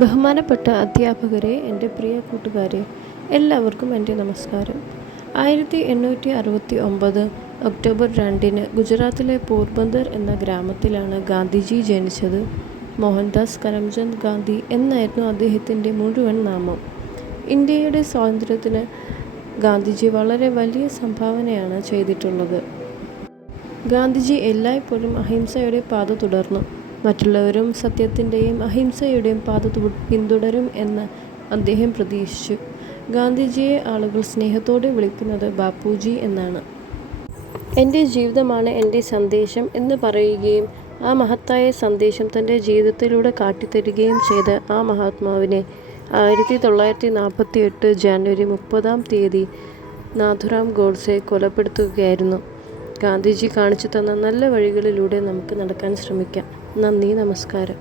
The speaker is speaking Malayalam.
ബഹുമാനപ്പെട്ട അധ്യാപകരെ, എൻ്റെ പ്രിയ കൂട്ടുകാരെ, എല്ലാവർക്കും എൻ്റെ നമസ്കാരം. 1869 ഒക്ടോബർ 2 ഗുജറാത്തിലെ പോർബന്ദർ എന്ന ഗ്രാമത്തിലാണ് ഗാന്ധിജി ജനിച്ചത്. മോഹൻദാസ് കരംചന്ദ് ഗാന്ധി എന്നായിരുന്നു അദ്ദേഹത്തിൻ്റെ മുഴുവൻ നാമം. ഇന്ത്യയുടെ സ്വാതന്ത്ര്യത്തിന് ഗാന്ധിജി വളരെ വലിയ സംഭാവനയാണ് ചെയ്തിട്ടുള്ളത്. ഗാന്ധിജി എല്ലായ്പ്പോഴും അഹിംസയുടെ പാത തുടർന്നു. മറ്റുള്ളവരും സത്യത്തിൻ്റെയും അഹിംസയുടെയും പാത പിന്തുടരും എന്ന് അദ്ദേഹം പ്രതീക്ഷിച്ചു. ഗാന്ധിജിയെ ആളുകൾ സ്നേഹത്തോടെ വിളിക്കുന്നത് ബാപ്പുജി എന്നാണ്. എൻ്റെ ജീവിതമാണ് എൻ്റെ സന്ദേശം എന്ന് പറയുകയും ആ മഹത്തായ സന്ദേശം തൻ്റെ ജീവിതത്തിലൂടെ കാട്ടിത്തരികയും ചെയ്ത ആ മഹാത്മാവിനെ 1948 ജാനുവരി 30 നാഥുറാം ഗോഡ്സെ കൊലപ്പെടുത്തുകയായിരുന്നു. ഗാന്ധിജി കാണിച്ചു തന്ന നല്ല വഴികളിലൂടെ നമുക്ക് നടക്കാൻ ശ്രമിക്കാം. നന്ദി, നമസ്കാരം.